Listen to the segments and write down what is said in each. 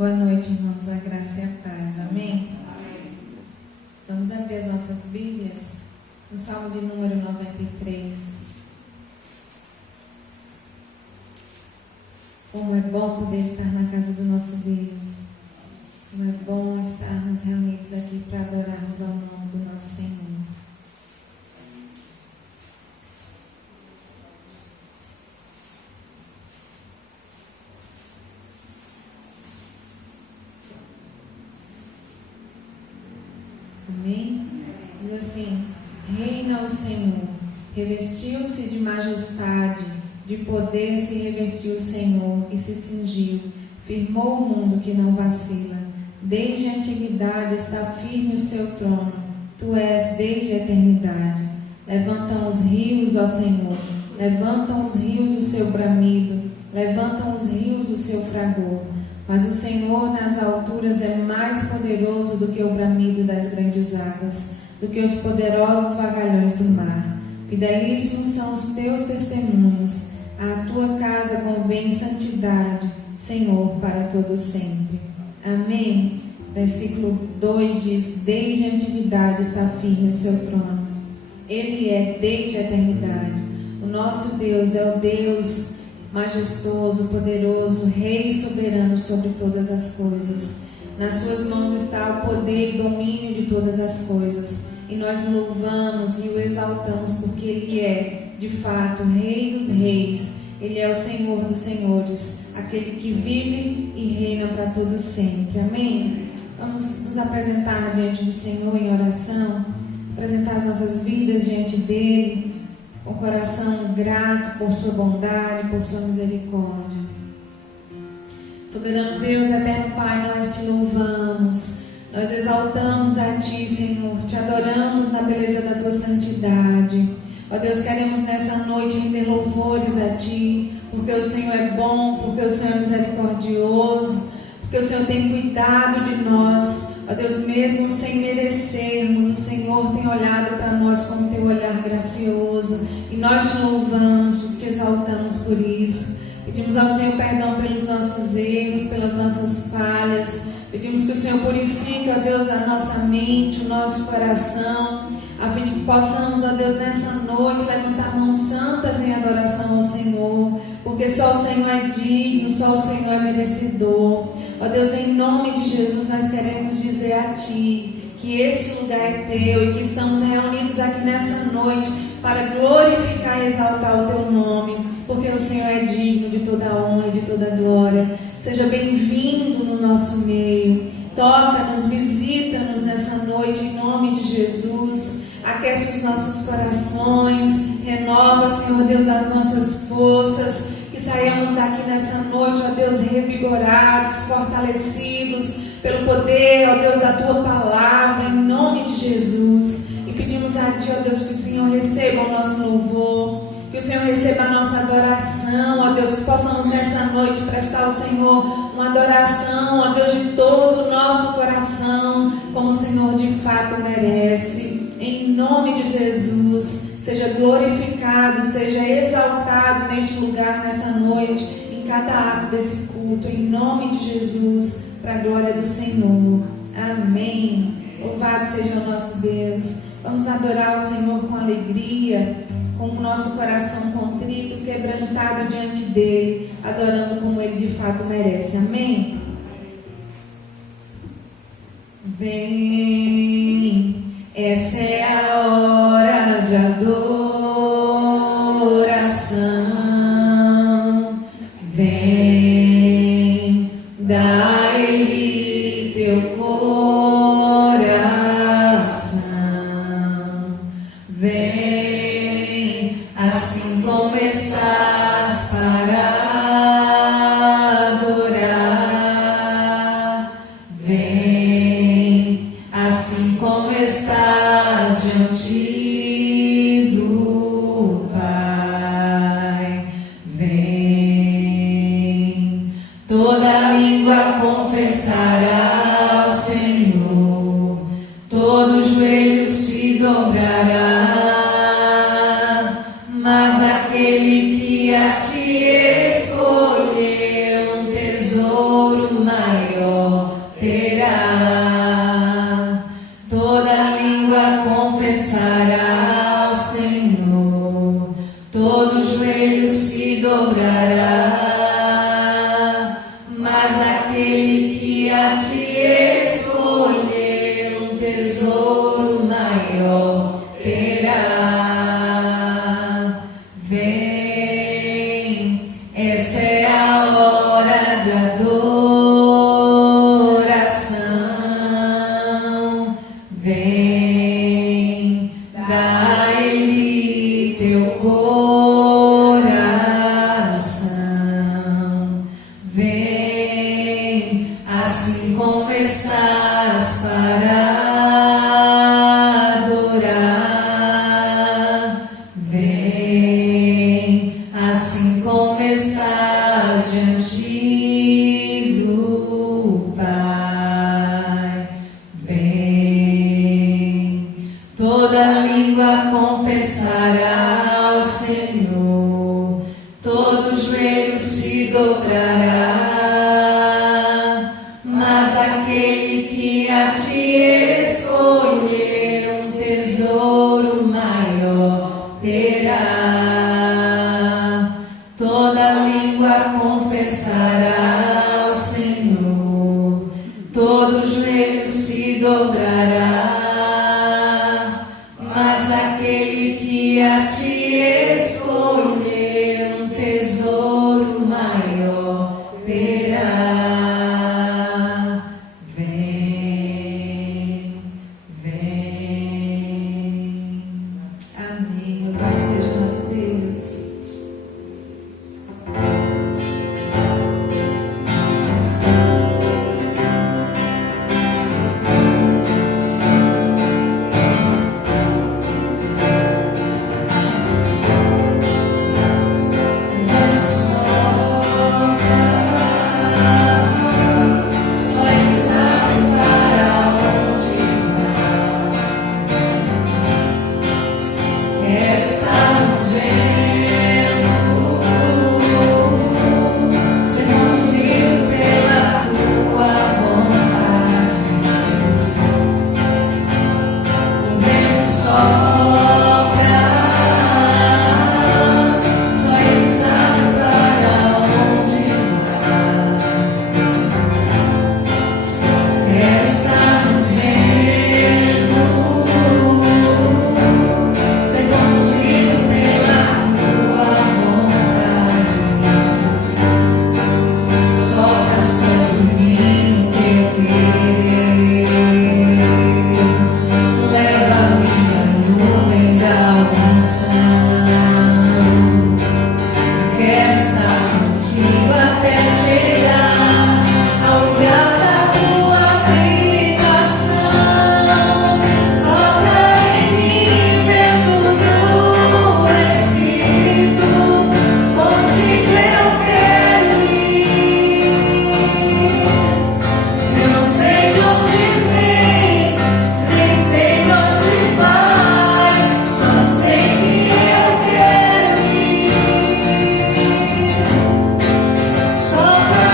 Boa noite, irmãos, a graça e a paz, amém? Vamos abrir as nossas Bíblias no Salmo de número 93. Como é bom poder estar na casa do nosso Deus. Como é bom estarmos reunidos aqui para adorarmos ao nome do nosso Senhor. Amém? Diz assim: reina o Senhor, revestiu-se de majestade, de poder se revestiu o Senhor e se cingiu, firmou o mundo que não vacila. Desde a antiguidade está firme o seu trono, tu és desde a eternidade. Levantam os rios, ó Senhor, levantam os rios o seu bramido, levantam os rios o seu fragor. Mas o Senhor nas alturas é mais poderoso do que o bramido das grandes águas, do que os poderosos vagalhões do mar. Fidelíssimos são os teus testemunhos, à tua casa convém santidade, Senhor, para todo sempre. Amém. Versículo 2 diz: desde a antiguidade está firme o seu trono. Ele é desde a eternidade. O nosso Deus é o Deus majestoso, poderoso, Rei e soberano sobre todas as coisas. Nas suas mãos está o poder e domínio de todas as coisas. E nós o louvamos e o exaltamos porque Ele é, de fato, Rei dos reis. Ele é o Senhor dos senhores, aquele que vive e reina para todo sempre. Amém? Vamos nos apresentar diante do Senhor em oração, apresentar as nossas vidas diante dEle, com coração grato por sua bondade, por sua misericórdia. Soberano Deus, eterno Pai, nós te louvamos, nós exaltamos a ti, Senhor, te adoramos na beleza da tua santidade. Ó Deus, queremos nessa noite render louvores a ti, porque o Senhor é bom, porque o Senhor é misericordioso, porque o Senhor tem cuidado de nós. Ó Deus, mesmo sem merecermos, o Senhor tem olhado para nós com o teu olhar gracioso, e nós te louvamos, te exaltamos por isso. Pedimos ao Senhor perdão pelos nossos erros, pelas nossas falhas. Pedimos que o Senhor purifique, ó Deus, a nossa mente, o nosso coração, a fim de que possamos, ó Deus, nessa noite levantar mãos santas em adoração ao Senhor, porque só o Senhor é digno, só o Senhor é merecedor. Ó Deus, em nome de Jesus, nós queremos dizer a Ti que esse lugar é Teu e que estamos reunidos aqui nessa noite para glorificar e exaltar o Teu nome, porque o Senhor é digno de toda a honra e de toda a glória. Seja bem-vindo no nosso meio. Toca-nos, visita-nos nessa noite em nome de Jesus. Aquece os nossos corações, renova, Senhor Deus, as nossas forças, que saiamos daqui nessa noite, ó Deus, revigorados, fortalecidos pelo poder, ó Deus, da Tua palavra, em nome de Jesus. E pedimos a Ti, ó Deus, que o Senhor receba o nosso louvor, que o Senhor receba a nossa adoração, ó Deus, que possamos nessa noite prestar ao Senhor uma adoração, ó Deus, de todo o nosso coração, como o Senhor de fato merece. Em nome de Jesus, seja glorificado, seja exaltado neste lugar, nessa noite, em cada ato desse culto, em nome de Jesus, para a glória do Senhor. Amém. Louvado seja o nosso Deus. Vamos adorar o Senhor com alegria, com o nosso coração contrito, quebrantado diante dEle, adorando como Ele de fato merece. Amém? Vem, essa é a hora de adoração. Vem, dá a Ele teu coração. Vem, assim como estás para adorar. Vem, assim como estás diante do Pai. Vem, toda língua confessará ao Senhor, todo joelho se dobrará, mas aquele que a ti escolheu um tesouro maior estará, mas aquele que a ti escolher um tesouro maior terá. Vem, essa é a hora de adoração. Vem, dá a Ele teu coração. Vem, assim como estás para adorar. Vem, assim como estás diante do Pai. Vem, toda língua confessará ao Senhor, todo joelho se dobrará, mas aquele que a ti escolher um tesouro maior terá. Toda língua confessará ao Senhor, todo joelho se dobrará, mas aquele que a ti escolher um tesouro maior terá. Vem, vem. Amém. Louvado seja o nosso Deus. Só Ele sabe para onde vai. Quero estar no vento, ser conduzido pela tua vontade. O vento sopra, só Ele sabe para onde vai. Quero estar no vento, ser conduzido pela tua vontade. Sopra sobre mim o teu querer, leva-me na nuvem da unção. Quero estar contigo até chegar ao lugar da tua habitação. Sopra em mim, vento do Espírito, contigo eu quero ir. Eu não sei de onde vens, nem sei de onde vai, só sei que eu quero ir. Sopra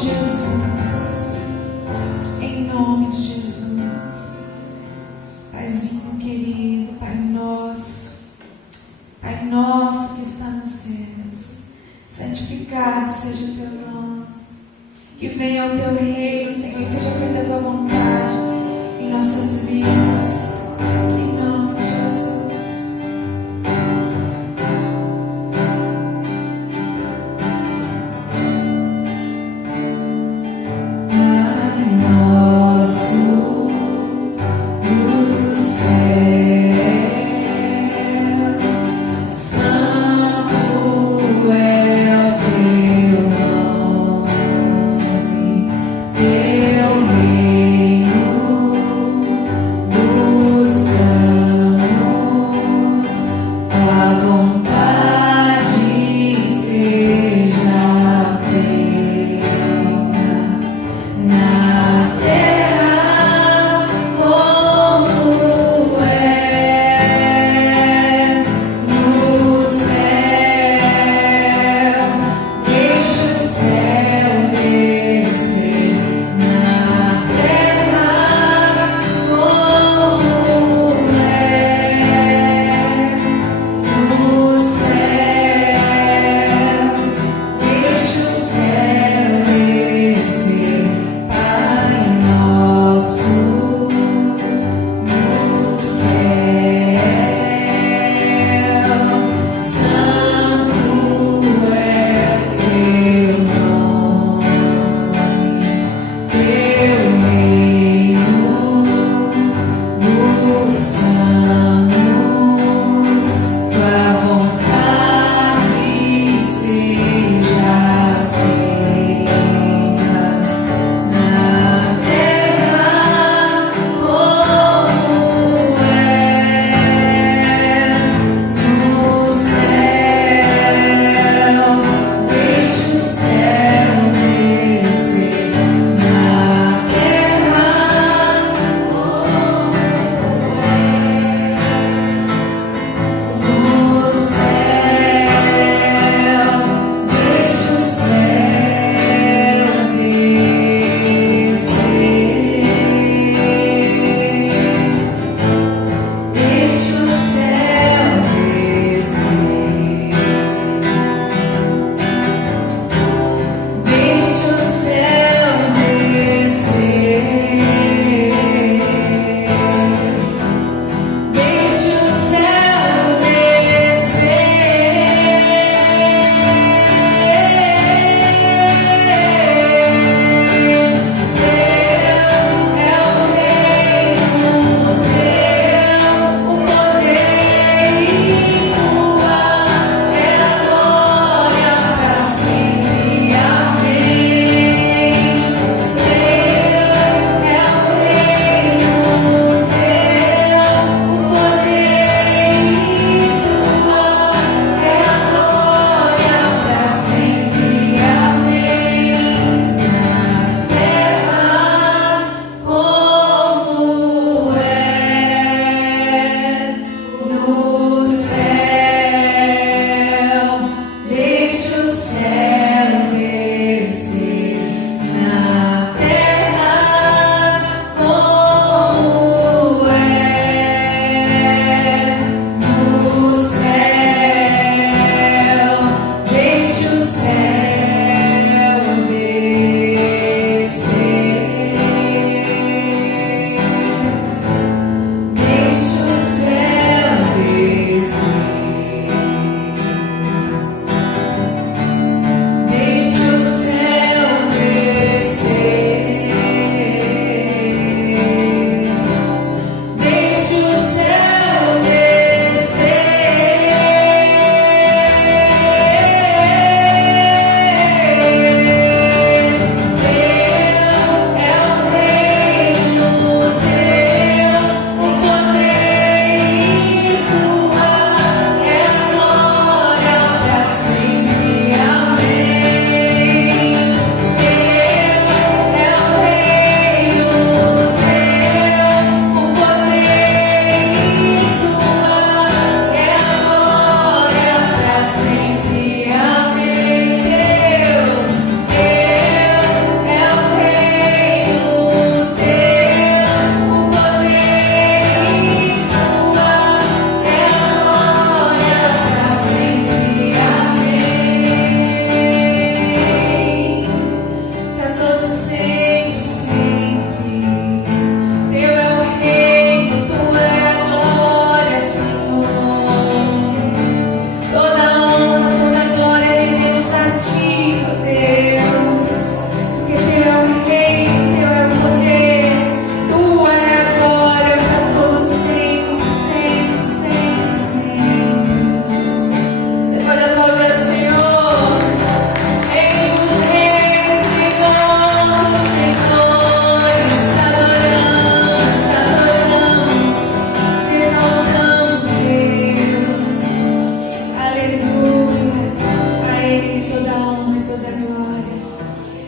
de Jesus. Em nome de Jesus. Paizinho querido, Pai nosso que está nos céus, santificado seja o teu nome. Que venha o teu reino, Senhor, e seja feita a tua vontade em nossas vidas. Em nome de Jesus. Pai nosso do céu, santo é o teu nome, teu reino dos céus.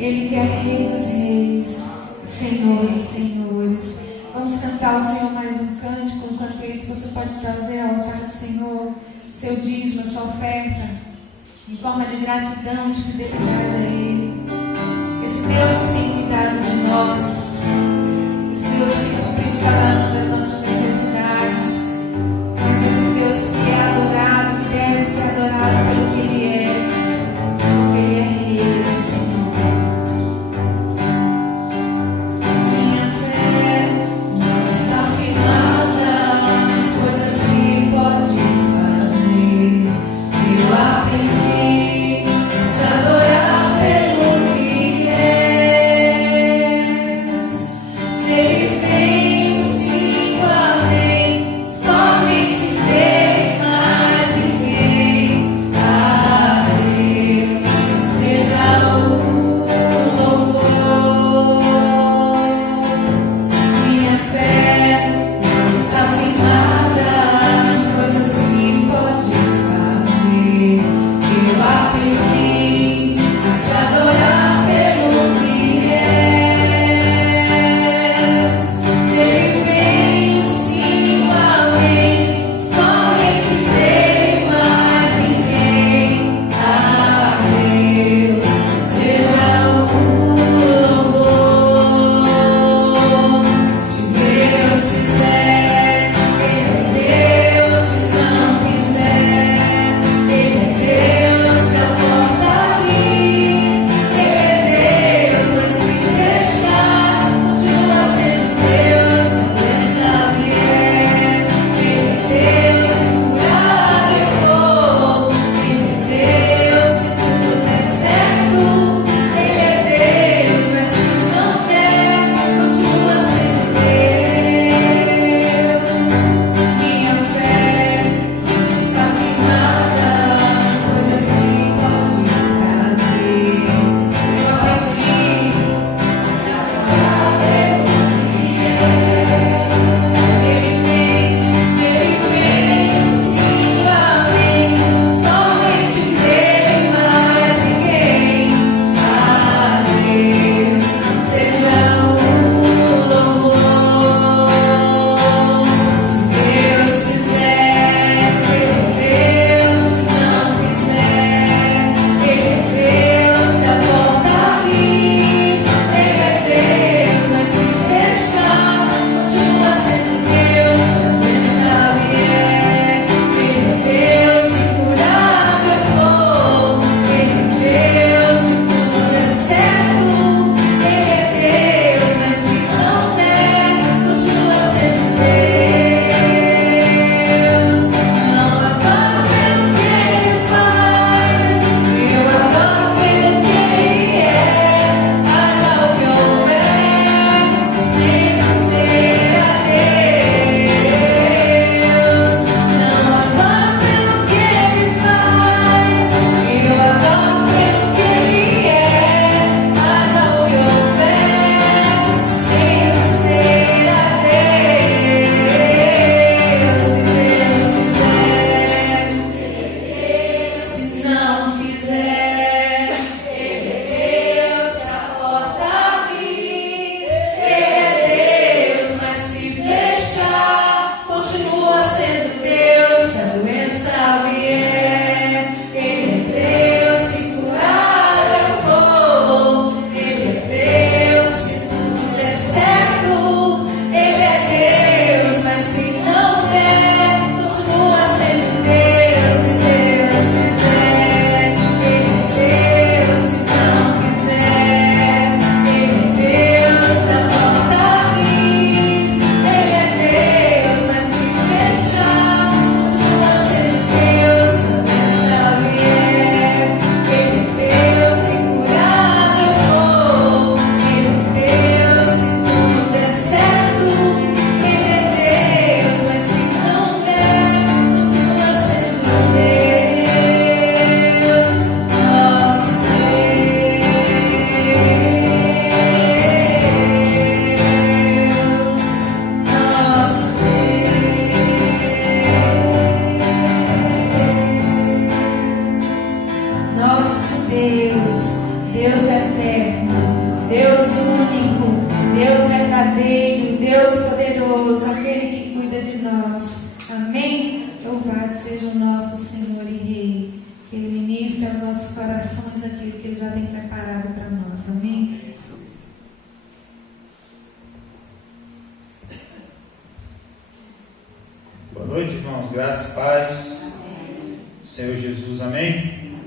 Ele que é Rei dos Reis, Senhor dos Senhores. Vamos cantar ao Senhor mais um cântico. Enquanto isso, você pode trazer ao altar do Senhor seu dízimo, a sua oferta, em forma de gratidão, de fidelidade a Ele. Esse Deus que tem cuidado de nós, esse Deus que tem suprido cada uma das nossas necessidades, mas esse Deus que é adorado, que deve ser adorado pelo que Ele é, porque Ele é Rei, Senhor. Minha fé não está firmada nas coisas que podes fazer. Eu aprendi a te adorar pelo que é. Deus único, Deus verdadeiro, Deus poderoso, aquele que cuida de nós. Amém? Louvado seja o nosso Senhor e Rei, que Ele ministre aos nossos corações aquilo que Ele já tem preparado para nós. Amém? Boa noite, irmãos. Graça e paz do Senhor Jesus. Amém?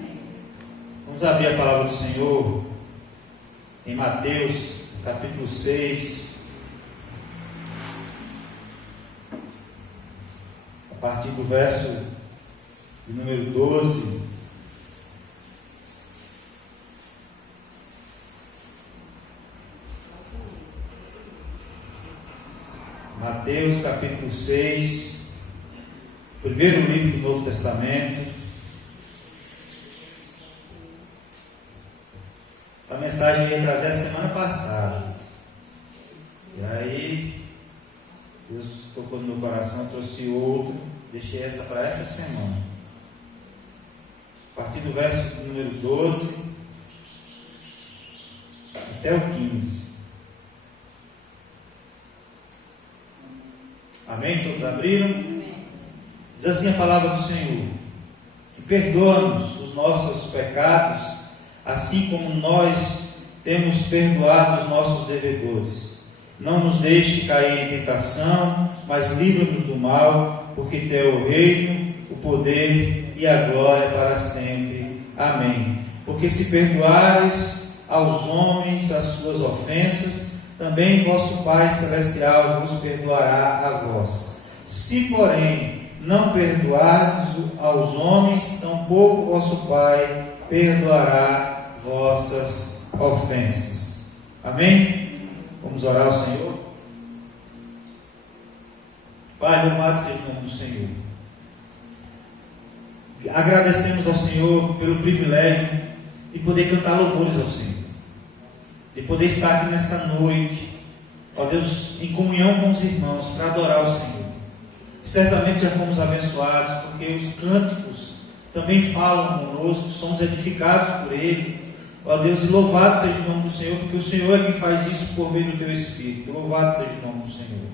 Vamos abrir a palavra do Senhor em Mateus, capítulo 6, a partir do verso de número 12. Mateus, capítulo 6, primeiro livro do Novo Testamento. Essa mensagem eu ia trazer a semana passada. E aí, Deus tocou no meu coração, trouxe outro. Deixei essa para essa semana. A partir do verso número 12 até o 15. Amém? Todos abriram? Diz assim a palavra do Senhor: e perdoa-nos os nossos pecados, assim como nós temos perdoado os nossos devedores. Não nos deixe cair em tentação, mas livra-nos do mal, porque teu é o reino, o poder e a glória para sempre. Amém. Porque se perdoares aos homens as suas ofensas, também vosso Pai Celestial vos perdoará a vós. Se, porém, não perdoardes aos homens, tampouco vosso Pai perdoará vossas ofensas. Amém? Vamos orar ao Senhor. Pai, louvado seja o nome do Senhor. Agradecemos ao Senhor pelo privilégio de poder cantar louvores ao Senhor, de poder estar aqui nesta noite, ó Deus, em comunhão com os irmãos, para adorar o Senhor. Certamente já fomos abençoados, porque os cânticos também falam conosco, somos edificados por Ele. Ó Deus, e louvado seja o nome do Senhor, porque o Senhor é quem faz isso por meio do Teu Espírito. Louvado seja o nome do Senhor.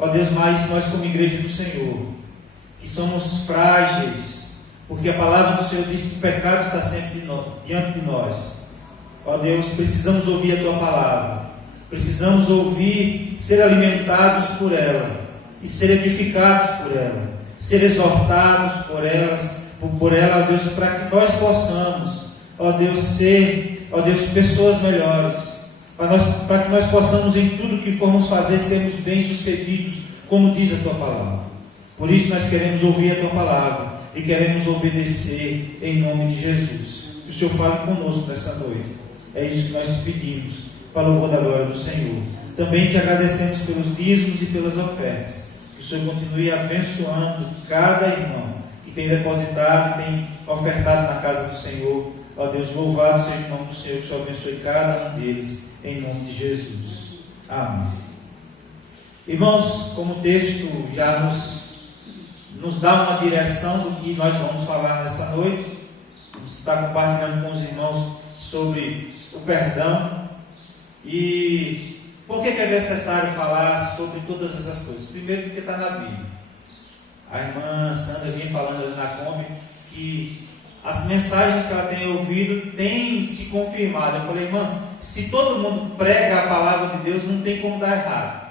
Ó Deus, mas nós como igreja do Senhor, que somos frágeis, porque a palavra do Senhor diz que o pecado está sempre diante de nós. Ó Deus, precisamos ouvir a Tua palavra, precisamos ouvir, ser alimentados por ela, e ser edificados por ela, ser exortados por ela, ó Deus, para que nós possamos, ó Deus, ser, ó Deus, pessoas melhores, para que nós possamos em tudo que formos fazer, sermos bem-sucedidos, como diz a Tua palavra. Por isso nós queremos ouvir a Tua palavra e queremos obedecer em nome de Jesus. Que o Senhor fale conosco nessa noite. É isso que nós pedimos, para o louvor da glória do Senhor. Também te agradecemos pelos dízimos e pelas ofertas. Que o Senhor continue abençoando cada irmão que tem depositado, tem ofertado na casa do Senhor. Ó Deus, louvado seja o nome do Senhor, que o Senhor abençoe cada um deles, em nome de Jesus. Amém. Irmãos, como o texto já nos dá uma direção do que nós vamos falar nesta noite, vamos estar compartilhando com os irmãos sobre o perdão. E por que é necessário falar sobre todas essas coisas? Primeiro, porque está na Bíblia. A irmã Sandra vinha falando ali na Kombi que as mensagens que ela tem ouvido têm se confirmado. Eu falei, irmã, se todo mundo prega a palavra de Deus, não tem como dar errado.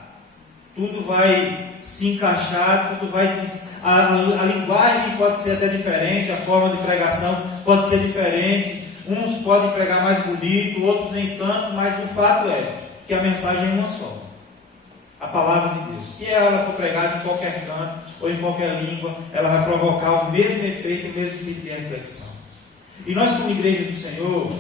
Tudo vai se encaixar, tudo vai... A linguagem pode ser até diferente, a forma de pregação pode ser diferente. Uns podem pregar mais bonito, outros nem tanto, mas o fato é que a mensagem é uma só. A palavra de Deus. Se ela for pregada em qualquer canto ou em qualquer língua, ela vai provocar o mesmo efeito, o mesmo tipo de reflexão. E nós, como igreja do Senhor,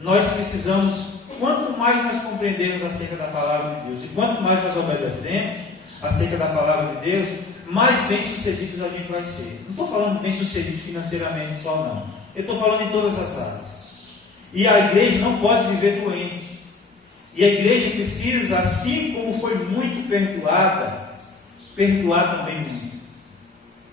nós precisamos, quanto mais nós compreendemos acerca da palavra de Deus e quanto mais nós obedecemos acerca da palavra de Deus, mais bem-sucedidos a gente vai ser. Não estou falando bem-sucedido financeiramente só, não. Eu estou falando em todas as áreas. E a igreja não pode viver doente. E a igreja precisa, assim como foi muito perdoada, perdoar também muito.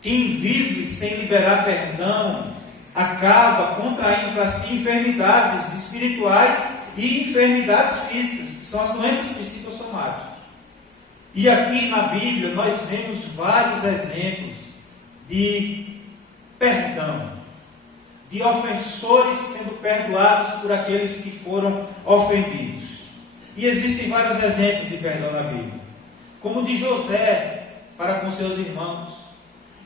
Quem vive sem liberar perdão acaba contraindo para si enfermidades espirituais e enfermidades físicas, que são as doenças psicossomáticas. E aqui na Bíblia nós vemos vários exemplos de perdão, de ofensores sendo perdoados por aqueles que foram ofendidos. E existem vários exemplos de perdão na Bíblia, como o de José para com seus irmãos.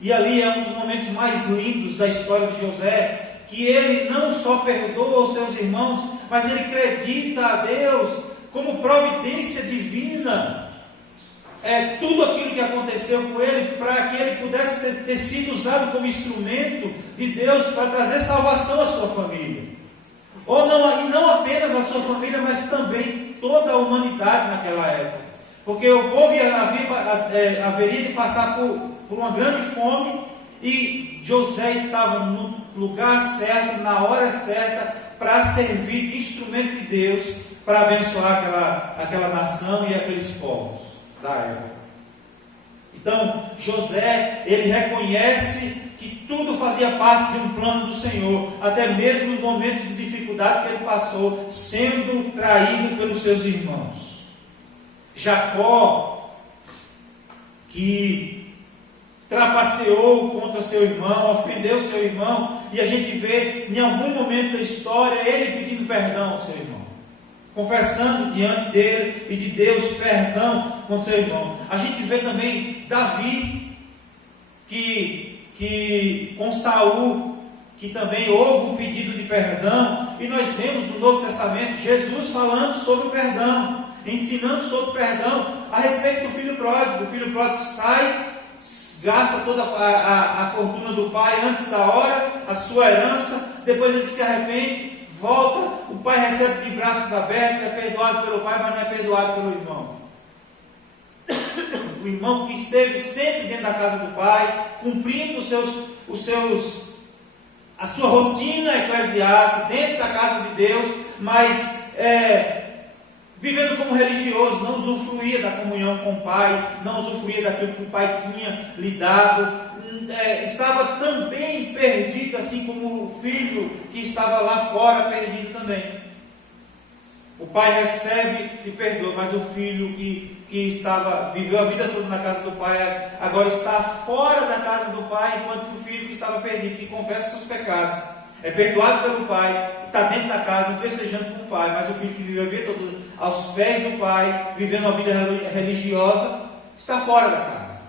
E ali é um dos momentos mais lindos da história de José, que ele não só perdoa os seus irmãos, mas ele acredita a Deus como providência divina. Tudo aquilo que aconteceu com ele, para que ele pudesse ter sido usado como instrumento de Deus para trazer salvação à sua família. E não apenas à sua família, mas também toda a humanidade naquela época. Porque o povo haveria de passar por uma grande fome, e José estava no lugar certo, na hora certa, para servir de instrumento de Deus, para abençoar aquela nação e aqueles povos da época. Então, José, ele reconhece que tudo fazia parte de um plano do Senhor, até mesmo nos momentos de dificuldade que ele passou, sendo traído pelos seus irmãos. Jacó, que trapaceou contra seu irmão, ofendeu seu irmão, e a gente vê em algum momento da história ele pedindo perdão ao seu irmão, confessando diante dele e de Deus perdão com seu irmão. A gente vê também Davi, que com Saul, que também houve um pedido de perdão, e nós vemos no Novo Testamento Jesus falando sobre o perdão, ensinando sobre o perdão a respeito do filho pródigo. O filho pródigo sai, gasta toda a fortuna do pai antes da hora, a sua herança, depois ele se arrepende, volta, o pai recebe de braços abertos, é perdoado pelo pai, mas não é perdoado pelo irmão. O irmão que esteve sempre dentro da casa do pai, cumprindo a sua rotina eclesiástica dentro da casa de Deus, mas vivendo como religioso, não usufruía da comunhão com o pai, não usufruía daquilo que o pai tinha lhe dado, estava também perdido, assim como o filho que estava lá fora perdido também. O pai recebe e perdoa, mas o filho que viveu a vida toda na casa do pai, agora está fora da casa do pai, enquanto que o filho que estava perdido, que confessa seus pecados, é perdoado pelo pai, está dentro da casa, festejando com o pai, mas o filho que viveu a vida toda aos pés do pai, vivendo uma vida religiosa, está fora da casa.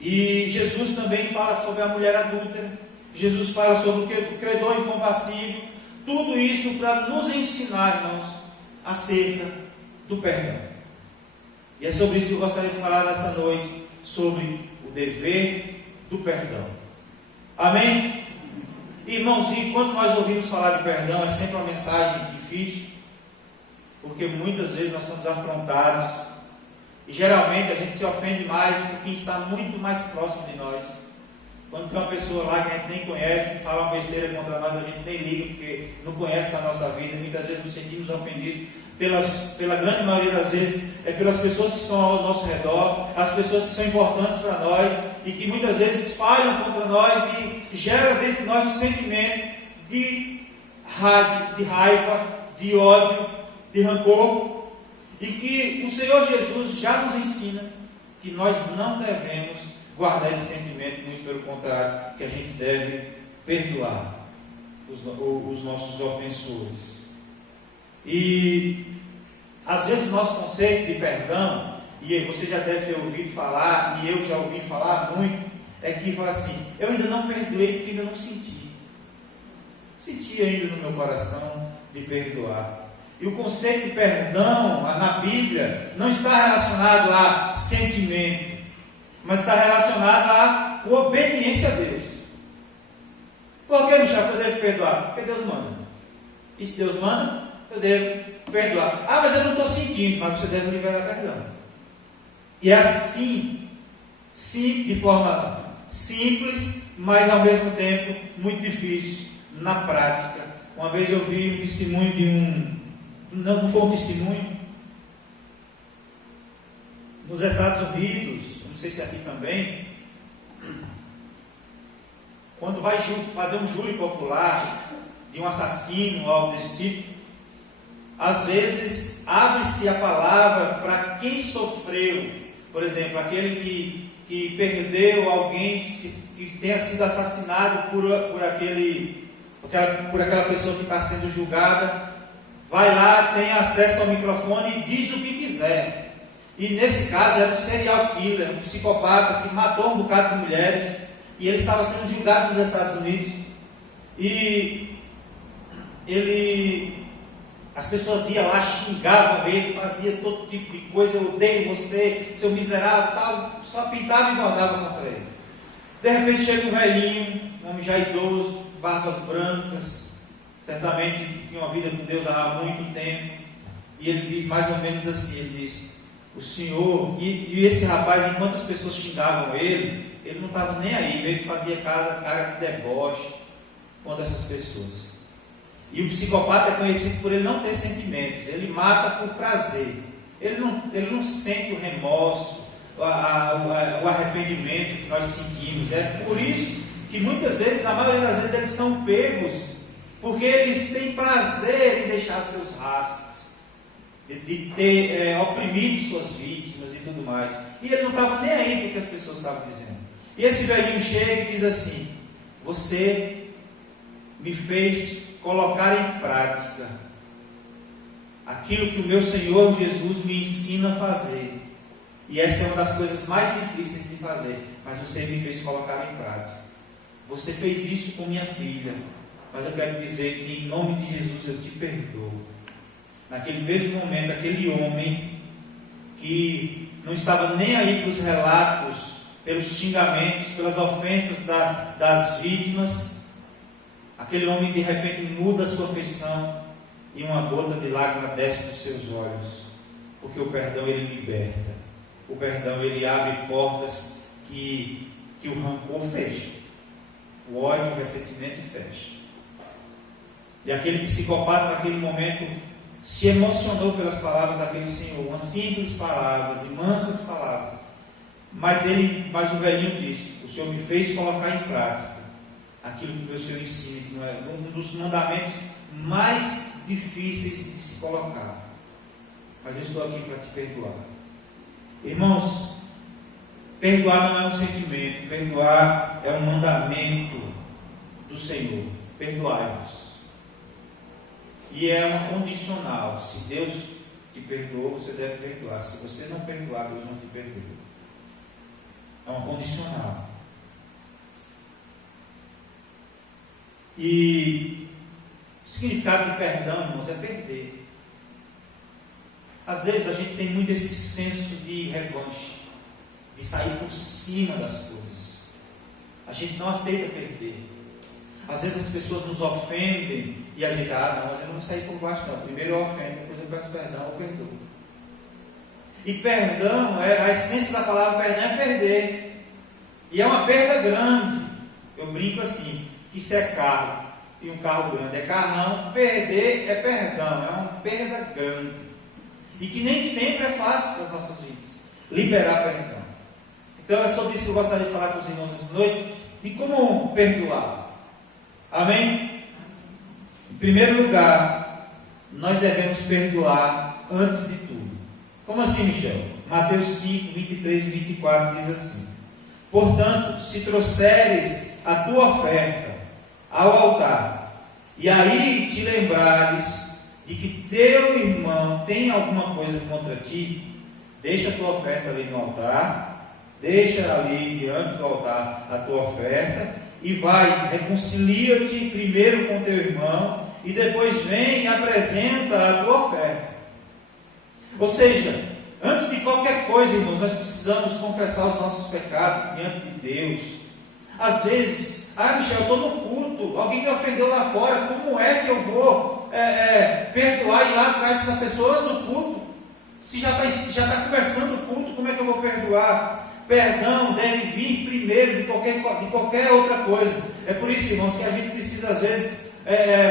E Jesus também fala sobre a mulher adúltera, Jesus fala sobre o credor incompassível, tudo isso para nos ensinar, irmãos, acerca do perdão. E é sobre isso que eu gostaria de falar nessa noite, sobre o dever do perdão. Amém? Irmãos, e quando nós ouvimos falar de perdão, é sempre uma mensagem difícil, porque muitas vezes nós somos afrontados, e geralmente a gente se ofende mais por quem está muito mais próximo de nós. Quando tem uma pessoa lá que a gente nem conhece, que fala uma besteira contra nós, a gente nem liga, porque não conhece da nossa vida, muitas vezes nos sentimos ofendidos, pela grande maioria das vezes, pelas pessoas que estão ao nosso redor, as pessoas que são importantes para nós, e que muitas vezes falham contra nós, e gera dentro de nós um sentimento de raiva, de ódio, de rancor, e que o Senhor Jesus já nos ensina que nós não devemos guardar esse sentimento, muito pelo contrário, que a gente deve perdoar os nossos ofensores. E às vezes o nosso conceito de perdão, e você já deve ter ouvido falar, e eu já ouvi falar muito, é que fala assim: eu ainda não perdoei porque ainda não senti. Senti ainda no meu coração de perdoar. E o conceito de perdão na Bíblia não está relacionado a sentimento, mas está relacionado à obediência a Deus. Por que, Michel, que eu devo perdoar? Porque Deus manda. E se Deus manda, eu devo perdoar. Ah, mas eu não estou sentindo. Mas você deve liberar perdão. E é assim, sim, de forma simples, mas ao mesmo tempo muito difícil na prática. Uma vez eu vi um testemunho não foi um testemunho, nos Estados Unidos, não sei se aqui também, quando vai fazer um júri popular de um assassino ou algo desse tipo, às vezes abre-se a palavra para quem sofreu. Por exemplo, aquele que perdeu alguém que tenha sido assassinado por aquela pessoa que está sendo julgada, vai lá, tem acesso ao microfone e diz o que quiser. E nesse caso era um serial killer, um psicopata que matou um bocado de mulheres, e ele estava sendo julgado nos Estados Unidos. E as pessoas iam lá, xingavam ele, fazia todo tipo de coisa: eu odeio você, seu miserável, tal, só pintava e bordava contra ele. De repente chega um velhinho, um homem já idoso, barbas brancas, certamente que tinha uma vida com Deus há muito tempo, e ele diz mais ou menos assim, ele diz: o senhor, e esse rapaz, enquanto as pessoas xingavam ele não estava nem aí, meio que fazia cara de deboche contra essas pessoas. E o psicopata é conhecido por ele não ter sentimentos, ele mata por prazer, ele não sente o remorso, o arrependimento que nós sentimos. É por isso que muitas vezes, a maioria das vezes, eles são pegos, porque eles têm prazer em deixar seus rastros, de ter oprimido suas vítimas e tudo mais. E ele não estava nem aí com o que as pessoas estavam dizendo. E esse velhinho chega e diz assim: você me fez colocar em prática aquilo que o meu Senhor Jesus me ensina a fazer. E esta é uma das coisas mais difíceis de fazer, mas você me fez colocar em prática. Você fez isso com minha filha, mas eu quero dizer que em nome de Jesus eu te perdoo. Naquele mesmo momento, aquele homem que não estava nem aí para os relatos, pelos xingamentos, pelas ofensas das vítimas, aquele homem de repente muda a sua feição e uma gota de lágrima desce dos seus olhos, porque o perdão ele liberta, o perdão ele abre portas que o rancor fecha, o ódio, o ressentimento fecha. E aquele psicopata naquele momento se emocionou pelas palavras daquele senhor, umas simples palavras e mansas palavras, mas o velhinho disse: o Senhor me fez colocar em prática aquilo que o meu Senhor ensina, que não é um dos mandamentos mais difíceis de se colocar, mas eu estou aqui para te perdoar. Irmãos, perdoar não é um sentimento, perdoar é um mandamento do Senhor. Perdoai-vos. E é uma condicional. Se Deus te perdoou, você deve perdoar. Se você não perdoar, Deus não te perdoa. É uma condicional. E o significado de perdão, irmãos, é perder. Às vezes a gente tem muito esse senso de revanche, de sair por cima das coisas. A gente não aceita perder. Às vezes as pessoas nos ofendem e a gente: não, mas eu não vou sair por baixo não. Primeiro eu ofendo, depois eu peço perdão, eu perdoo. E perdão, a essência da palavra perdão é perder. E é uma perda grande. Eu brinco assim, que isso é carro, e um carro grande é carrão. Perder é perdão, é uma perda grande. E que nem sempre é fácil para as nossas vidas liberar perdão. Então é sobre isso que eu gostaria de falar com os irmãos essa noite, de como perdoar. Amém? Em primeiro lugar, nós devemos perdoar antes de tudo. Como assim, Michel? Mateus 5, 23 e 24 diz assim: portanto, se trouxeres a tua oferta ao altar, e aí te lembrares de que teu irmão tem alguma coisa contra ti, deixa a tua oferta ali no altar, deixa ali diante do altar a tua oferta, e vai, reconcilia-te primeiro com teu irmão, e depois vem e apresenta a tua oferta. Ou seja, antes de qualquer coisa, irmãos, nós precisamos confessar os nossos pecados diante de Deus. Às vezes, Michel, eu estou no culto, alguém me ofendeu lá fora, como é que eu vou perdoar e ir lá atrás dessa pessoa antes do culto? Se já está começando o culto, como é que eu vou perdoar? Perdão deve vir primeiro de qualquer outra coisa. É por isso, irmãos, que a gente precisa às vezes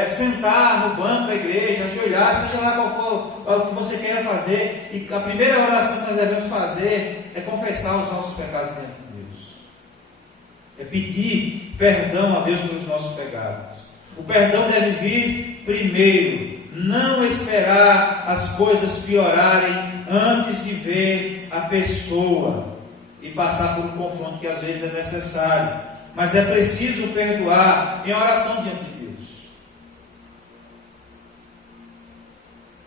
sentar no banco da igreja, ajoelhar, seja lá qual for o que você queira fazer, e a primeira oração que nós devemos fazer é confessar os nossos pecados diante de Deus, é pedir perdão a Deus pelos nossos pecados. O perdão deve vir primeiro. Não esperar as coisas piorarem antes de ver a pessoa e passar por um confronto que às vezes é necessário. Mas é preciso perdoar em oração diante de Deus.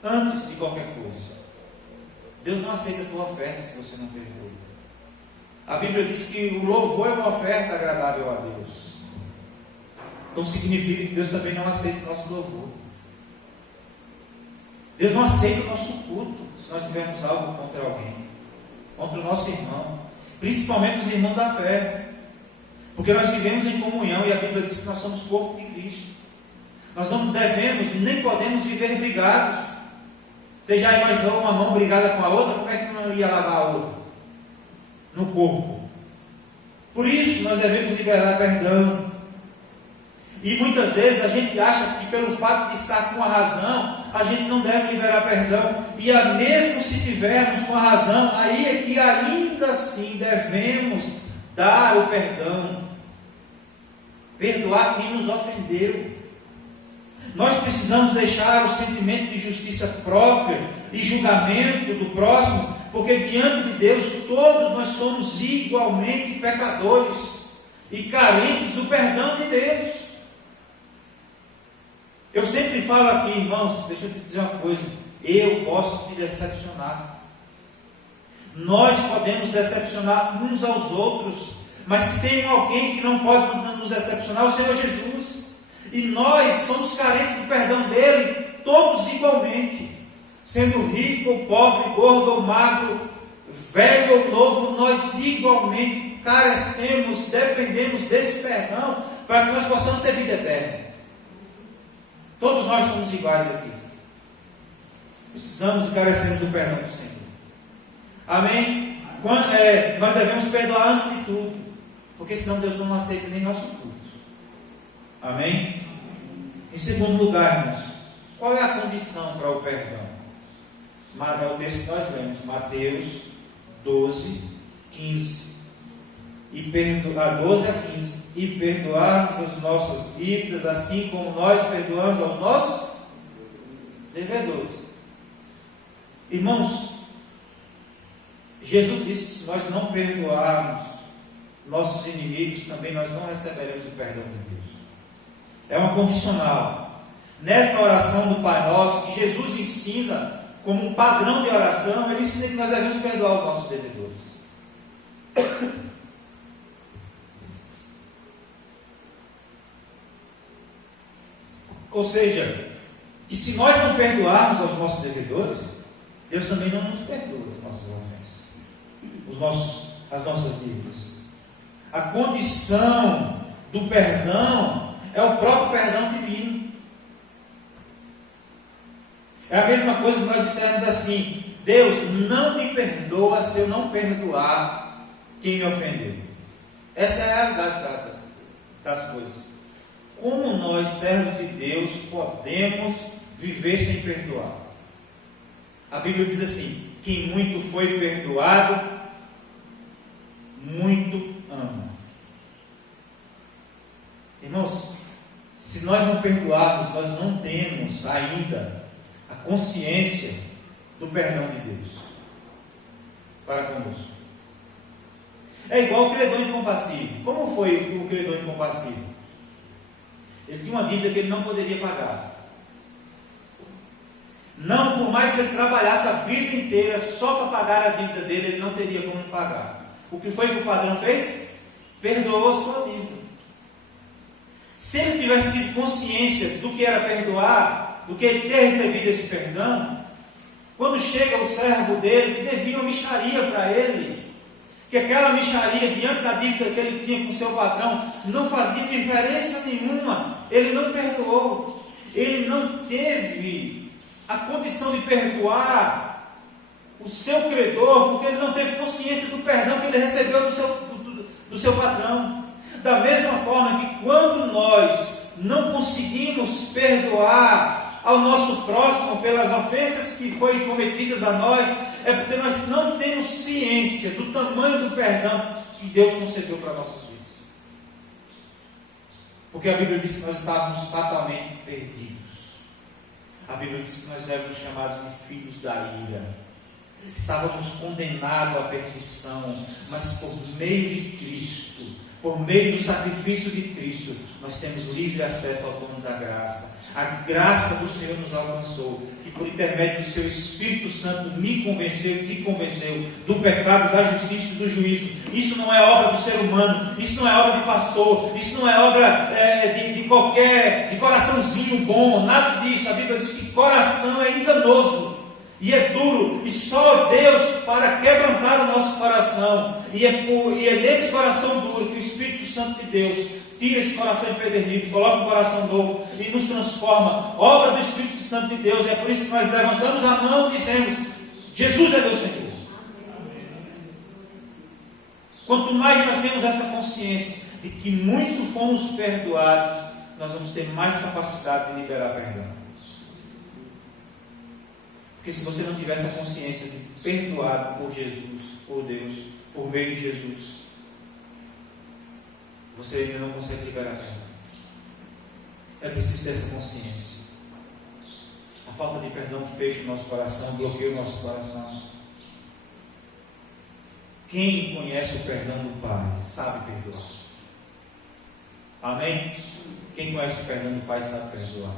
Antes de qualquer coisa. Deus não aceita a tua oferta se você não perdoa. A Bíblia diz que o louvor é uma oferta agradável a Deus. Então significa que Deus também não aceita o nosso louvor. Deus não aceita o nosso culto se nós tivermos algo contra alguém, contra o nosso irmão, principalmente os irmãos da fé, porque nós vivemos em comunhão e a Bíblia diz que nós somos corpo de Cristo. Nós não devemos nem podemos viver brigados. Você já imaginou uma mão brigada com a outra? Como é que não ia lavar a outra? No corpo. Por isso nós devemos liberar perdão. E muitas vezes a gente acha que pelo fato de estar com a razão, a gente não deve liberar perdão. E mesmo se tivermos com a razão, aí é que ainda assim devemos dar o perdão. Perdoar quem nos ofendeu. Nós precisamos deixar o sentimento de justiça própria e julgamento do próximo, porque diante de Deus todos nós somos igualmente pecadores e carentes do perdão de Deus. Eu sempre falo aqui, irmãos, deixa eu te dizer uma coisa, eu posso te decepcionar. Nós podemos decepcionar uns aos outros, mas se tem alguém que não pode nos decepcionar, é o Senhor Jesus. E nós somos carentes do perdão dele, todos igualmente. Sendo rico ou pobre, gordo ou magro, velho ou novo, nós igualmente carecemos, dependemos desse perdão, para que nós possamos ter vida eterna. Todos nós somos iguais aqui. Precisamos e carecemos do perdão do Senhor. Amém? Nós devemos perdoar antes de tudo, porque senão Deus não aceita nem nosso culto. Amém? Em segundo lugar, irmãos, qual é a condição para o perdão? É o texto que nós lemos, Mateus 12, 15. 12 a 15. E perdoarmos as nossas dívidas, assim como nós perdoamos aos nossos devedores. Irmãos, Jesus disse que se nós não perdoarmos nossos inimigos, também nós não receberemos o perdão de Deus. É uma condicional. Nessa oração do Pai Nosso, que Jesus ensina como um padrão de oração, ele ensina que nós devemos perdoar os nossos devedores. Ou seja, que se nós não perdoarmos aos nossos devedores, Deus também não nos perdoa as nossas ofensas, as nossas dívidas. A condição do perdão é o próprio perdão divino. É a mesma coisa que nós dissermos assim: Deus não me perdoa se eu não perdoar quem me ofendeu. Essa é a realidade das coisas. Como nós, servos de Deus, podemos viver sem perdoar? A Bíblia diz assim: quem muito foi perdoado, muito ama. Irmãos, se nós não perdoarmos, nós não temos ainda a consciência do perdão de Deus para conosco. É igual o credor incompassível. Como foi o credor incompassível? Ele tinha uma dívida que ele não poderia pagar. Não, por mais que ele trabalhasse a vida inteira só para pagar a dívida dele, ele não teria como pagar. O que foi que o padrão fez? Perdoou a sua dívida. Se ele tivesse tido consciência do que era perdoar, do que ele ter recebido esse perdão, quando chega o servo dele, que devia uma mixaria para ele, que aquela mixaria diante da dívida que ele tinha com seu patrão não fazia diferença nenhuma, ele não perdoou, ele não teve a condição de perdoar o seu credor, porque ele não teve consciência do perdão que ele recebeu do seu patrão. Da mesma forma que quando nós não conseguimos perdoar ao nosso próximo pelas ofensas que foram cometidas a nós, é porque nós não temos ciência do tamanho do perdão que Deus concedeu para nossas vidas. Porque a Bíblia diz que nós estávamos fatalmente perdidos. A Bíblia diz que nós éramos chamados de filhos da ira. Estávamos condenados à perdição, mas por meio de Cristo, por meio do sacrifício de Cristo, nós temos livre acesso ao trono da graça. A graça do Senhor nos alcançou, que por intermédio do seu Espírito Santo me convenceu e te convenceu do pecado, da justiça e do juízo. Isso não é obra do ser humano, isso não é obra de pastor, isso não é obra de coraçãozinho bom, nada disso. A Bíblia diz que coração é enganoso e é duro, e só Deus para quebrantar o nosso coração. E é nesse coração duro que o Espírito Santo de Deus tira esse coração empedernido, coloca um coração novo e nos transforma. Obra do Espírito Santo de Deus. É por isso que nós levantamos a mão e dizemos: Jesus é meu Senhor. Quanto mais nós temos essa consciência de que muitos fomos perdoados, nós vamos ter mais capacidade de liberar perdão. Porque se você não tiver essa consciência de perdoado por Jesus, por Deus, por meio de Jesus, você ainda não consegue liberar perdão. É preciso ter essa consciência. A falta de perdão fecha o nosso coração, bloqueia o nosso coração. Quem conhece o perdão do Pai sabe perdoar. Amém? Quem conhece o perdão do Pai sabe perdoar.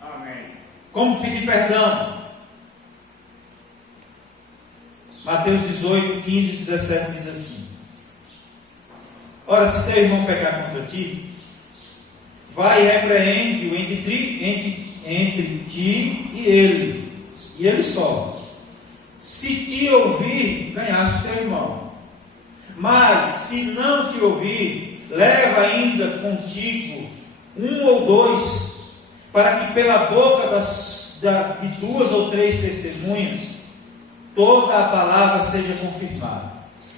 Amém. Como pedir perdão? Mateus 18, 15 e 17 diz assim: ora, se teu irmão pecar contra ti, vai e repreende-o entre ti e ele só. Se te ouvir, ganhaste o teu irmão. Mas se não te ouvir, leva ainda contigo um ou dois, para que pela boca de duas ou três testemunhas toda a palavra seja confirmada.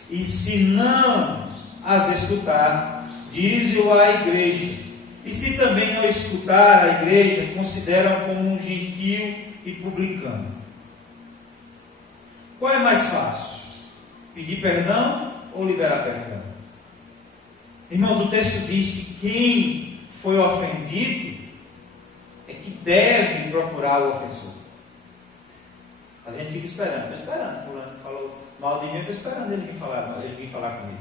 E se não as escutar, dize-o à igreja. E se também não escutar a igreja, considera-o como um gentio e publicano. Qual é mais fácil? Pedir perdão ou liberar perdão? Irmãos, o texto diz que quem foi ofendido é que deve procurar o ofensor. A gente fica esperando, estou esperando. Fulano falou mal de mim, estou esperando ele vir falar comigo.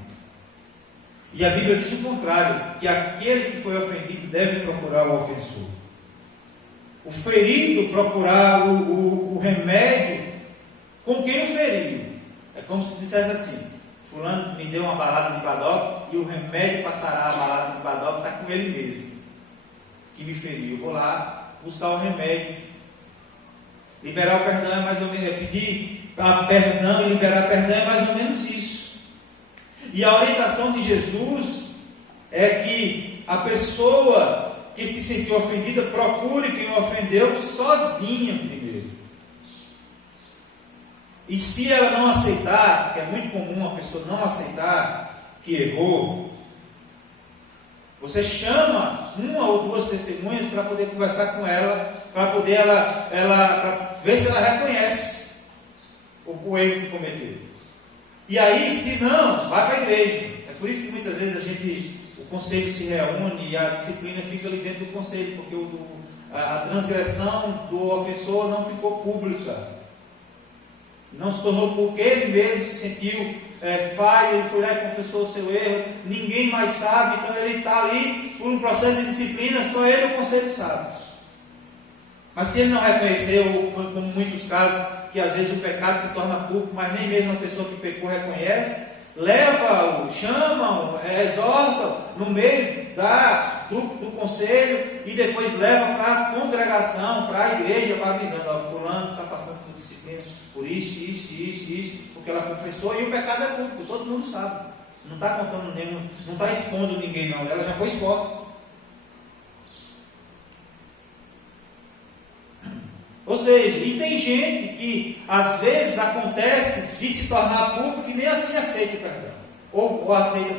E a Bíblia diz o contrário, que aquele que foi ofendido deve procurar o ofensor. O ferido procurar o remédio com quem o feriu. É como se dissesse assim: fulano me deu uma balada de badoque e o remédio passará a balada de badoque, está com ele mesmo, que me feriu. Eu vou lá buscar o remédio. Liberar o perdão é mais ou menos, pedir perdão e liberar perdão é mais ou menos isso. E a orientação de Jesus é que a pessoa que se sentiu ofendida procure quem o ofendeu sozinha primeiro. E se ela não aceitar, que é muito comum a pessoa não aceitar que errou, você chama uma ou duas testemunhas para poder conversar com ela, para poder para ver se ela reconhece o erro que cometeu. E aí, se não, vai para a igreja. É por isso que muitas vezes o conselho se reúne e a disciplina fica ali dentro do conselho, porque a transgressão do ofensor não ficou pública. Não se tornou, porque ele mesmo se sentiu falho, ele foi lá e confessou o seu erro, ninguém mais sabe, então ele está ali por um processo de disciplina, só ele e o conselho sabe. Mas se ele não reconheceu, como em muitos casos, que às vezes o pecado se torna público, mas nem mesmo a pessoa que pecou reconhece, leva-o, chama-o, exorta-o no meio do conselho e depois leva para a congregação, para a igreja, para avisando: fulano está passando por disciplina, por isso, porque ela confessou, e o pecado é público, todo mundo sabe. Não está contando nenhum, não está expondo ninguém não, ela já foi exposta. Ou seja, e tem gente que às vezes acontece de se tornar público e nem assim aceita o perdão, ou aceita,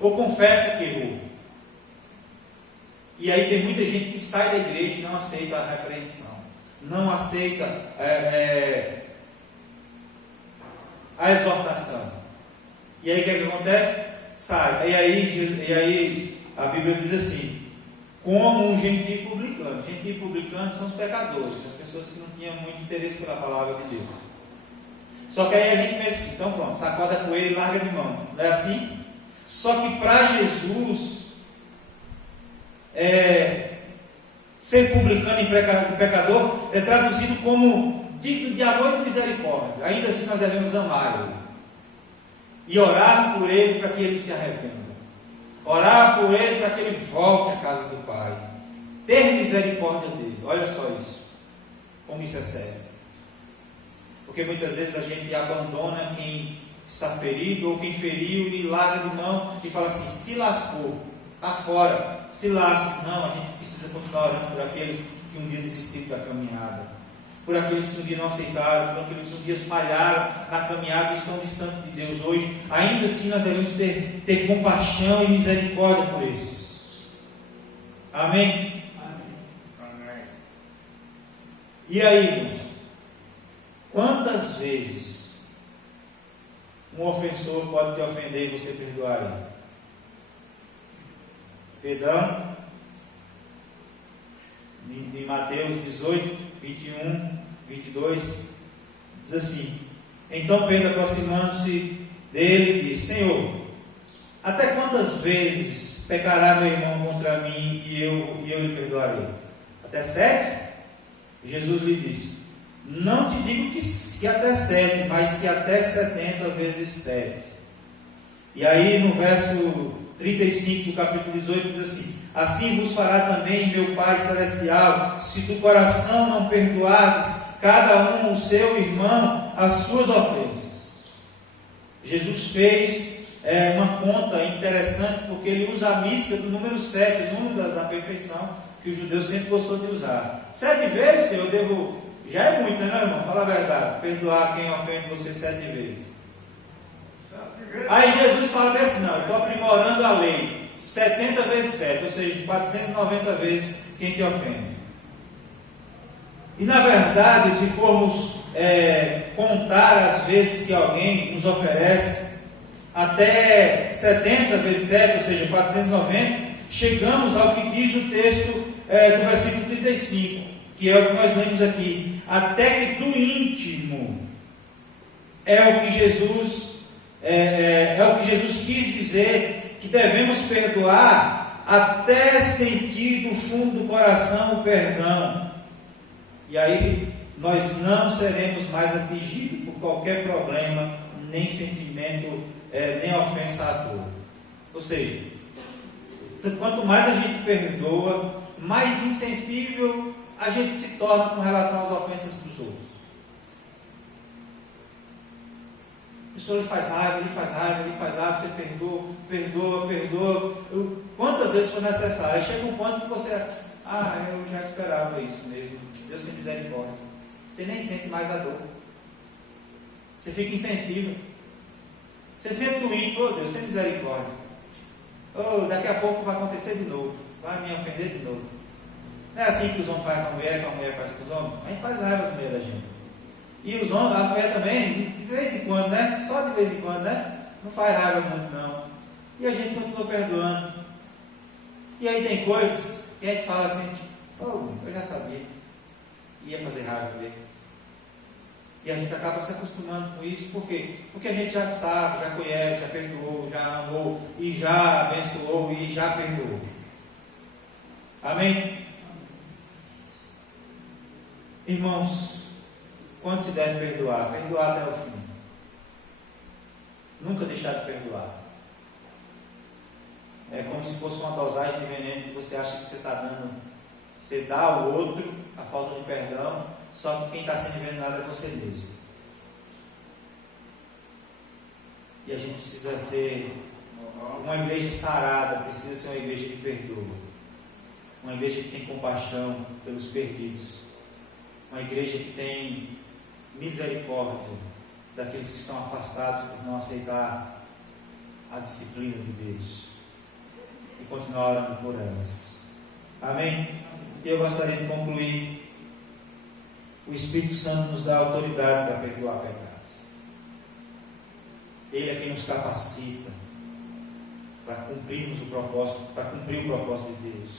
ou confessa que errou. E aí tem muita gente que sai da igreja e não aceita a repreensão, não aceita a exortação. E aí o que acontece? Sai. E aí a Bíblia diz assim: como um gentio publicano. Gentio publicano são os pecadores, as pessoas que não tinham muito interesse pela palavra de Deus. Só que aí a gente pensa assim, então pronto, sacode a poeira e larga de mão. Não é assim? Só que para Jesus, ser publicano e pecador é traduzido como digno de amor e de misericórdia. Ainda assim nós devemos amar ele e orar por ele para que ele se arrependa, orar por ele para que ele volte à casa do Pai, ter misericórdia dele. Olha só isso, como isso é sério. Porque muitas vezes a gente abandona quem está ferido ou quem feriu e larga de mão e fala assim, se lascou, está fora, se lasca. Não, a gente precisa continuar orando por aqueles que um dia desistiram da caminhada, por aqueles que um dia não aceitaram, por aqueles que um dia falharam na caminhada e estão distantes de Deus hoje. Ainda assim nós devemos ter compaixão e misericórdia por esses. Amém? Amém. E aí, irmãos? Quantas vezes um ofensor pode te ofender e você perdoar ele? Pedrão, em Mateus 18, 21, 22, diz assim: então Pedro, aproximando-se dele, disse: Senhor, até quantas vezes pecará meu irmão contra mim e eu lhe perdoarei? Até 7? Jesus lhe disse: não te digo que até 7, mas que até 70 vezes 7. E aí no verso 35 do capítulo 18 diz assim: assim vos fará também meu Pai Celestial, se do coração não perdoardes cada um o seu irmão as suas ofensas. Jesus fez uma conta interessante, porque ele usa a mística do número 7, o número da perfeição, que o judeu sempre gostou de usar. 7 vezes eu devo... Já é muito, né, irmão? Fala a verdade. Perdoar quem ofende você 7 vezes. Aí Jesus fala bem assim: não, eu estou aprimorando a lei 70 vezes 7, ou seja, 490 vezes quem te ofende. E na verdade, se formos contar as vezes que alguém nos oferece, até 70 vezes 7, ou seja, 490, chegamos ao que diz o texto do versículo 35, que é o que nós lemos aqui. Até que do íntimo é o que Jesus quis dizer, que devemos perdoar até sentir do fundo do coração o perdão. E aí nós não seremos mais atingidos por qualquer problema, nem sentimento, nem ofensa à toa. Ou seja, quanto mais a gente perdoa, mais insensível a gente se torna com relação às ofensas dos outros. A pessoa lhe faz raiva, você perdoa. Quantas vezes foi necessário? Aí chega um ponto que você, eu já esperava isso mesmo. Deus tem misericórdia. Você nem sente mais a dor. Você fica insensível. Você sente doído, Deus tem misericórdia. Daqui a pouco vai acontecer de novo. Vai me ofender de novo. Não é assim que os homens fazem com a mulher faz com os homens? A gente faz raiva às mulheres da gente. E os homens, as mulheres também, de vez em quando, né? Só de vez em quando, né? Não faz raiva muito, não. E a gente continua perdoando. E aí tem coisas que a gente fala assim: eu já sabia. Ia fazer raiva dele. E a gente acaba se acostumando com isso. Por quê? Porque a gente já sabe, já conhece, já perdoou, já amou, e já abençoou, e já perdoou. Amém? Irmãos, quando se deve perdoar? Perdoar até o fim. Nunca deixar de perdoar. É como se fosse uma dosagem de veneno que você acha que você está dando. Você dá ao outro a falta de perdão, só que quem está sendo envenenado é você mesmo. E a gente precisa ser uma igreja sarada, precisa ser uma igreja que perdoa. Uma igreja que tem compaixão pelos perdidos. Uma igreja que tem misericórdia daqueles que estão afastados por não aceitar a disciplina de Deus. E continuar orando por elas. Amém? E eu gostaria de concluir. O Espírito Santo nos dá autoridade para perdoar pecados. Ele é quem nos capacita para cumprirmos o propósito, para cumprir o propósito de Deus.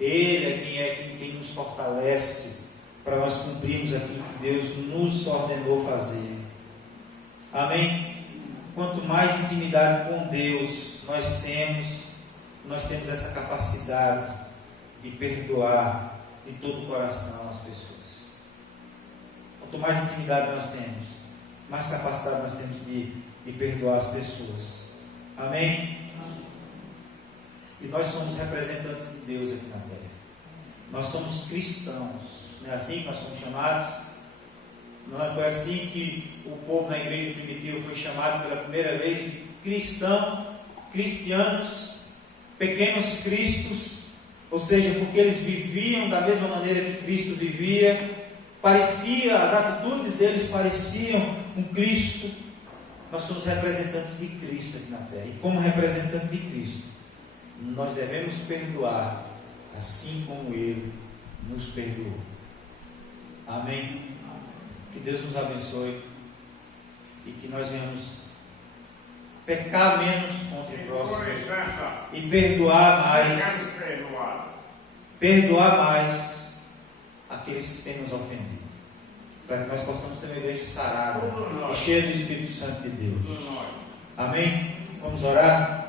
Ele é quem nos fortalece para nós cumprirmos aquilo que Deus nos ordenou fazer. Amém? Quanto mais intimidade com Deus nós temos essa capacidade de perdoar de todo o coração as pessoas. Quanto mais intimidade nós temos, mais capacidade nós temos de perdoar as pessoas. Amém? E nós somos representantes de Deus aqui na terra. Nós somos cristãos. Não é assim que nós somos chamados? Não foi assim que o povo na igreja primitiva foi chamado pela primeira vez de cristianos, pequenos cristos, ou seja, porque eles viviam da mesma maneira que Cristo vivia, as atitudes deles pareciam com Cristo. Nós somos representantes de Cristo aqui na terra, e como representante de Cristo, nós devemos perdoar, assim como Ele nos perdoou. Amém? Que Deus nos abençoe e que nós venhamos pecar menos contra o próximo e perdoar mais aqueles que têm nos ofendido, para que nós possamos ter uma igreja sarada e cheia do Espírito Santo de Deus. Amém? Vamos orar?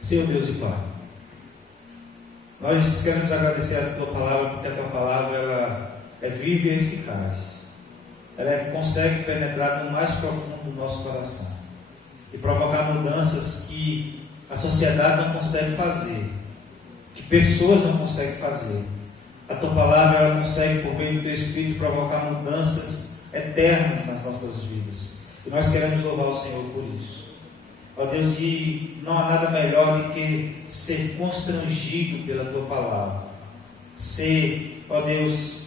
Senhor Deus e Pai, nós queremos agradecer a Tua Palavra, porque a Tua Palavra ela é viva e eficaz. Ela consegue penetrar no mais profundo do nosso coração e provocar mudanças que a sociedade não consegue fazer, que pessoas não conseguem fazer. A Tua Palavra ela consegue, por meio do Teu Espírito, provocar mudanças eternas nas nossas vidas. E nós queremos louvar o Senhor por isso. Ó Deus, e não há nada melhor do que ser constrangido pela Tua Palavra, ser, ó Deus,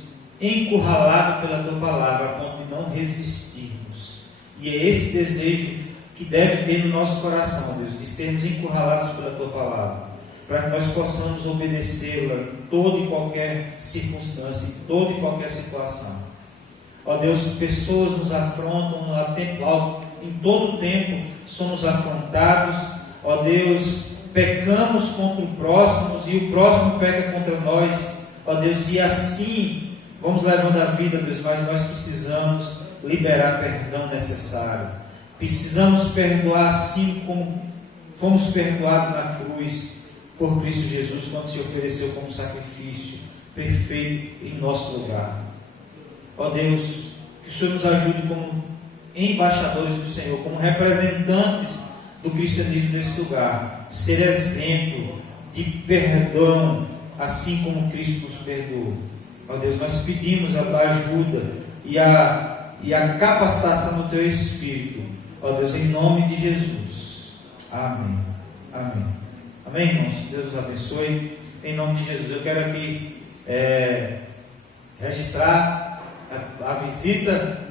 encurralado pela Tua Palavra, a ponto de não resistirmos. E é esse desejo que deve ter no nosso coração, ó Deus, de sermos encurralados pela Tua Palavra, para que nós possamos obedecê-la em toda e qualquer circunstância, em toda e qualquer situação. Ó Deus, pessoas nos afrontam em todo o tempo, somos afrontados, ó Deus, pecamos contra o próximo e o próximo peca contra nós, ó Deus, e assim vamos levando a vida, Deus, mas nós precisamos liberar perdão necessário, precisamos perdoar assim como fomos perdoados na cruz por Cristo Jesus, quando se ofereceu como sacrifício perfeito em nosso lugar. Ó Deus, que o Senhor nos ajude como embaixadores do Senhor, como representantes do cristianismo nesse lugar, ser exemplo de perdão, assim como Cristo nos perdoou. Ó Deus, nós pedimos a tua ajuda e a capacitação do teu Espírito, ó Deus, em nome de Jesus. Amém. Amém. Amém, irmãos? Que Deus nos abençoe. Em nome de Jesus, eu quero aqui registrar a visita